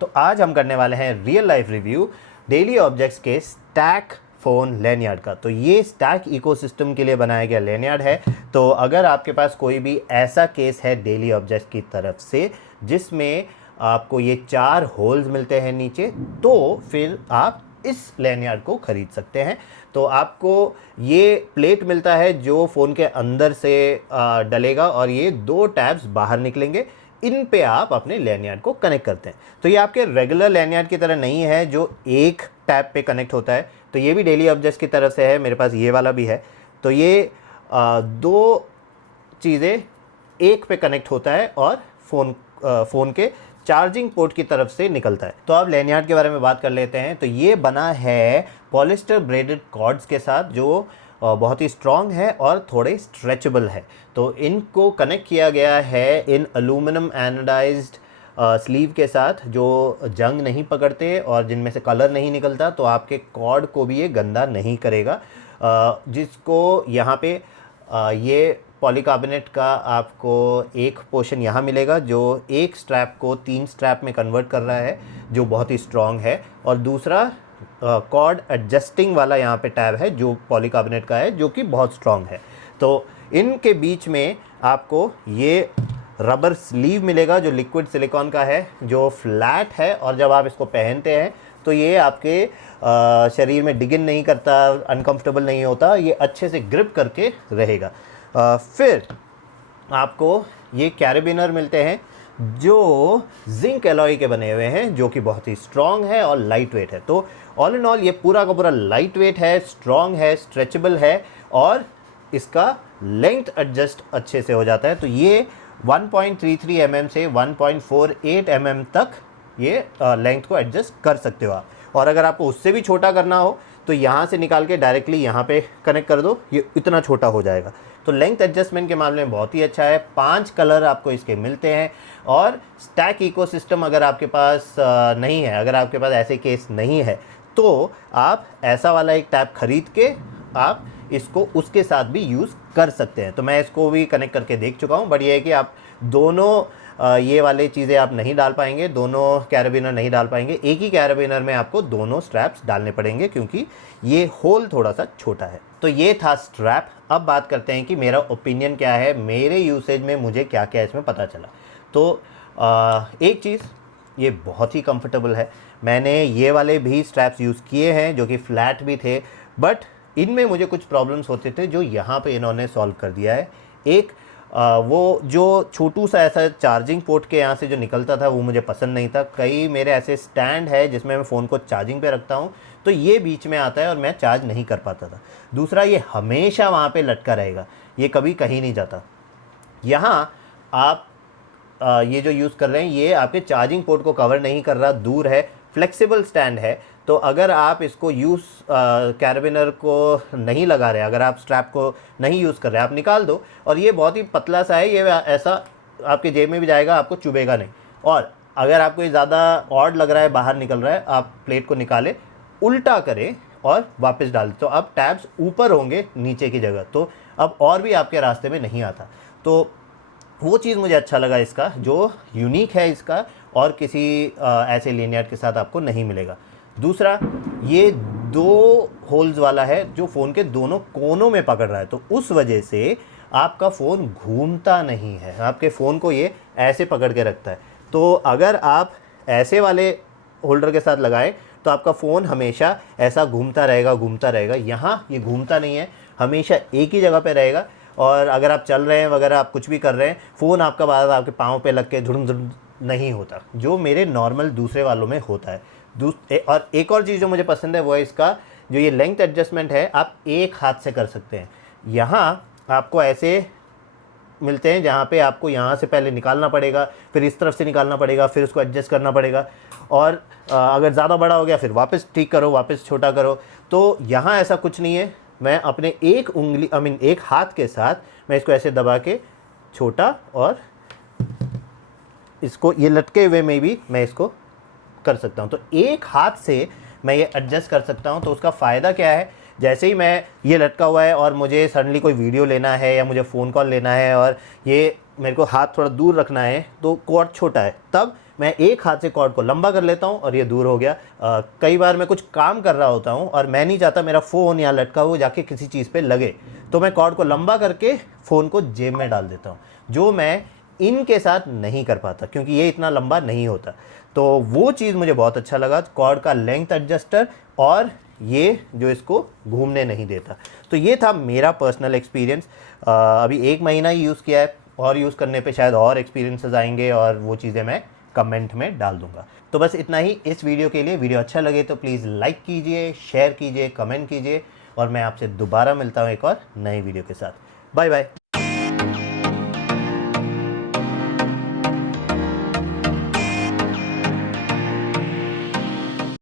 तो आज हम करने वाले हैं real life review daily objects के स्टैक फ़ोन लैनियार्ड का। तो ये स्टैक इकोसिस्टम के लिए बनाया गया लैनियार्ड है। तो अगर आपके पास कोई भी ऐसा केस है डेली ऑब्जेक्ट्स की तरफ से जिसमें आपको ये 4 होल्स मिलते हैं नीचे, तो फिर आप इस लैनियार्ड को ख़रीद सकते हैं। तो आपको ये प्लेट मिलता है जो फ़ोन के अंदर से डलेगा और ये 2 टैब्स बाहर निकलेंगे। इन पे आप अपने लैनियार्ड को कनेक्ट करते हैं। तो ये आपके रेगुलर लैनियार्ड की तरह नहीं है जो एक टैब पे कनेक्ट होता है। तो ये भी डेली ऑब्जेक्ट्स की तरफ से है, मेरे पास ये वाला भी है। तो ये 2 चीज़ें एक पे कनेक्ट होता है और फ़ोन के चार्जिंग पोर्ट की तरफ से निकलता है। तो अब लैनियार्ड के बारे में बात कर लेते हैं। तो ये बना है पॉलिस्टर ब्रेडेड कॉर्ड्स के साथ जो बहुत ही स्ट्रॉन्ग है और थोड़े स्ट्रेचेबल है। तो इनको कनेक्ट किया गया है इन एल्यूमिनियम एनोडाइज्ड स्लीव के साथ जो जंग नहीं पकड़ते और जिनमें से कलर नहीं निकलता। तो आपके कॉर्ड को भी ये गंदा नहीं करेगा। जिसको यहाँ पे ये पॉलीकार्बोनेट का आपको एक पोर्शन यहाँ मिलेगा जो एक स्ट्रैप को 3 स्ट्रैप में कन्वर्ट कर रहा है, जो बहुत ही स्ट्रॉन्ग है। और दूसरा कॉर्ड एडजस्टिंग वाला यहाँ पे टैब है जो पॉलीकार्बोनेट का है, जो कि बहुत स्ट्रॉन्ग है। तो इनके बीच में आपको ये रबर स्लीव मिलेगा जो लिक्विड सिलिकॉन का है, जो फ्लैट है। और जब आप इसको पहनते हैं तो ये आपके शरीर में डिगिन नहीं करता, अनकंफर्टेबल नहीं होता, ये अच्छे से ग्रिप करके रहेगा। फिर आपको ये कैरेबिनर मिलते हैं जो जिंक एलॉय के बने हुए हैं, जो कि बहुत ही स्ट्रॉन्ग है और लाइट वेट है। तो ऑल इन ऑल ये पूरा का पूरा लाइट वेट है, स्ट्रॉन्ग है, स्ट्रेचेबल है और इसका लेंथ एडजस्ट अच्छे से हो जाता है। तो ये 1.33 mm से 1.48 mm तक ये लेंथ को एडजस्ट कर सकते हो आप। और अगर आपको उससे भी छोटा करना हो तो यहाँ से निकाल के डायरेक्टली यहाँ पे कनेक्ट कर दो, ये इतना छोटा हो जाएगा। तो लेंथ एडजस्टमेंट के मामले में बहुत ही अच्छा है। 5 कलर आपको इसके मिलते हैं। और स्टैक इकोसिस्टम अगर आपके पास नहीं है, अगर आपके पास ऐसे केस नहीं है, तो आप ऐसा वाला एक टैब खरीद के आप इसको उसके साथ भी यूज़ कर सकते हैं। तो मैं इसको भी कनेक्ट करके देख चुका हूँ। बट ये है कि आप दोनों ये वाले चीज़ें आप नहीं डाल पाएंगे, दोनों कैरेबिनर नहीं डाल पाएंगे। एक ही कैरेबिनर में आपको दोनों स्ट्रैप्स डालने पड़ेंगे क्योंकि ये होल थोड़ा सा छोटा है। तो ये था स्ट्रैप। अब बात करते हैं कि मेरा ओपिनियन क्या है, मेरे यूसेज में मुझे क्या क्या इसमें पता चला। तो एक चीज़, ये बहुत ही कंफर्टेबल है। मैंने ये वाले भी स्ट्रैप्स यूज़ किए हैं जो कि फ्लैट भी थे, बट इनमें मुझे कुछ प्रॉब्लम्स होते थे जो यहाँ पे इन्होंने सॉल्व कर दिया है। एक वो जो छोटू सा ऐसा चार्जिंग पोर्ट के यहाँ से जो निकलता था वो मुझे पसंद नहीं था। कई मेरे ऐसे स्टैंड है जिसमें मैं फ़ोन को चार्जिंग पे रखता हूँ तो ये बीच में आता है और मैं चार्ज नहीं कर पाता था। दूसरा, ये हमेशा वहाँ पे लटका रहेगा, ये कभी कहीं नहीं जाता। यहाँ आप ये जो यूज़ कर रहे हैं ये आपके चार्जिंग पोर्ट को कवर नहीं कर रहा, दूर है, फ्लेक्सिबल स्टैंड है। तो अगर आप इसको कैरेबिनर को नहीं लगा रहे, अगर आप स्ट्रैप को नहीं यूज़ कर रहे, आप निकाल दो। और ये बहुत ही पतला सा है, ये ऐसा आपके जेब में भी जाएगा, आपको चुभेगा नहीं। और अगर आपको ये ज़्यादा ऑड लग रहा है, बाहर निकल रहा है, आप प्लेट को निकालें, उल्टा करें और वापस डाल दें, तो अब टैब्स ऊपर होंगे नीचे की जगह, तो अब और भी आपके रास्ते में नहीं आता। तो वो चीज़ मुझे अच्छा लगा इसका, जो यूनिक है इसका और किसी ऐसे लैनियार्ड के साथ आपको नहीं मिलेगा। दूसरा, ये 2 होल्स वाला है जो फ़ोन के दोनों कोनों में पकड़ रहा है, तो उस वजह से आपका फ़ोन घूमता नहीं है, आपके फ़ोन को ये ऐसे पकड़ के रखता है। तो अगर आप ऐसे वाले होल्डर के साथ लगाएं तो आपका फ़ोन हमेशा ऐसा घूमता रहेगा। यहाँ ये घूमता नहीं है, हमेशा एक ही जगह पे रहेगा। और अगर आप चल रहे हैं वगैरह, आप कुछ भी कर रहे हैं, फ़ोन आपका बार आपके पाँव पे लग के धुड़ुम नहीं होता, जो मेरे नॉर्मल दूसरे वालों में होता है। और एक और चीज़ जो मुझे पसंद है वो है इसका जो ये लेंथ एडजस्टमेंट है, आप एक हाथ से कर सकते हैं। यहाँ आपको ऐसे मिलते हैं जहाँ पे आपको यहाँ से पहले निकालना पड़ेगा, फिर इस तरफ से निकालना पड़ेगा, फिर उसको एडजस्ट करना पड़ेगा। और अगर ज़्यादा बड़ा हो गया फिर वापस ठीक करो, वापस छोटा करो। तो यहाँ ऐसा कुछ नहीं है, मैं अपने एक उंगली एक हाथ के साथ मैं इसको ऐसे दबा के छोटा और इसको ये लटके हुए में भी मैं इसको कर सकता हूँ। तो एक हाथ से मैं ये एडजस्ट कर सकता हूँ। तो उसका फ़ायदा क्या है, जैसे ही मैं ये लटका हुआ है और मुझे सडनली कोई वीडियो लेना है या मुझे फ़ोन कॉल लेना है और ये मेरे को हाथ थोड़ा दूर रखना है, तो कॉर्ड छोटा है, तब मैं एक हाथ से कॉर्ड को लंबा कर लेता हूँ और ये दूर हो गया। कई बार मैं कुछ काम कर रहा होता हूँ और मैं नहीं चाहता मेरा फ़ोन या लटका हुआ जाके किसी चीज़ पे लगे, तो मैं कॉर्ड को लंबा करके फ़ोन को जेब में डाल देता हूँ, जो मैं इनके साथ नहीं कर पाता क्योंकि ये इतना लंबा नहीं होता। तो वो चीज़ मुझे बहुत अच्छा लगा, कॉर्ड का लेंथ एडजस्टर, और ये जो इसको घूमने नहीं देता। तो ये था मेरा पर्सनल एक्सपीरियंस। अभी 1 महीना ही यूज़ किया है, और यूज़ करने पे शायद और एक्सपीरियंसेस आएंगे और वो चीज़ें मैं कमेंट में डाल दूंगा। तो बस इतना ही इस वीडियो के लिए। वीडियो अच्छा लगे तो प्लीज़ लाइक कीजिए, शेयर कीजिए, कमेंट कीजिए, और मैं आपसे दोबारा मिलता हूँ एक और नई वीडियो के साथ। Bye bye.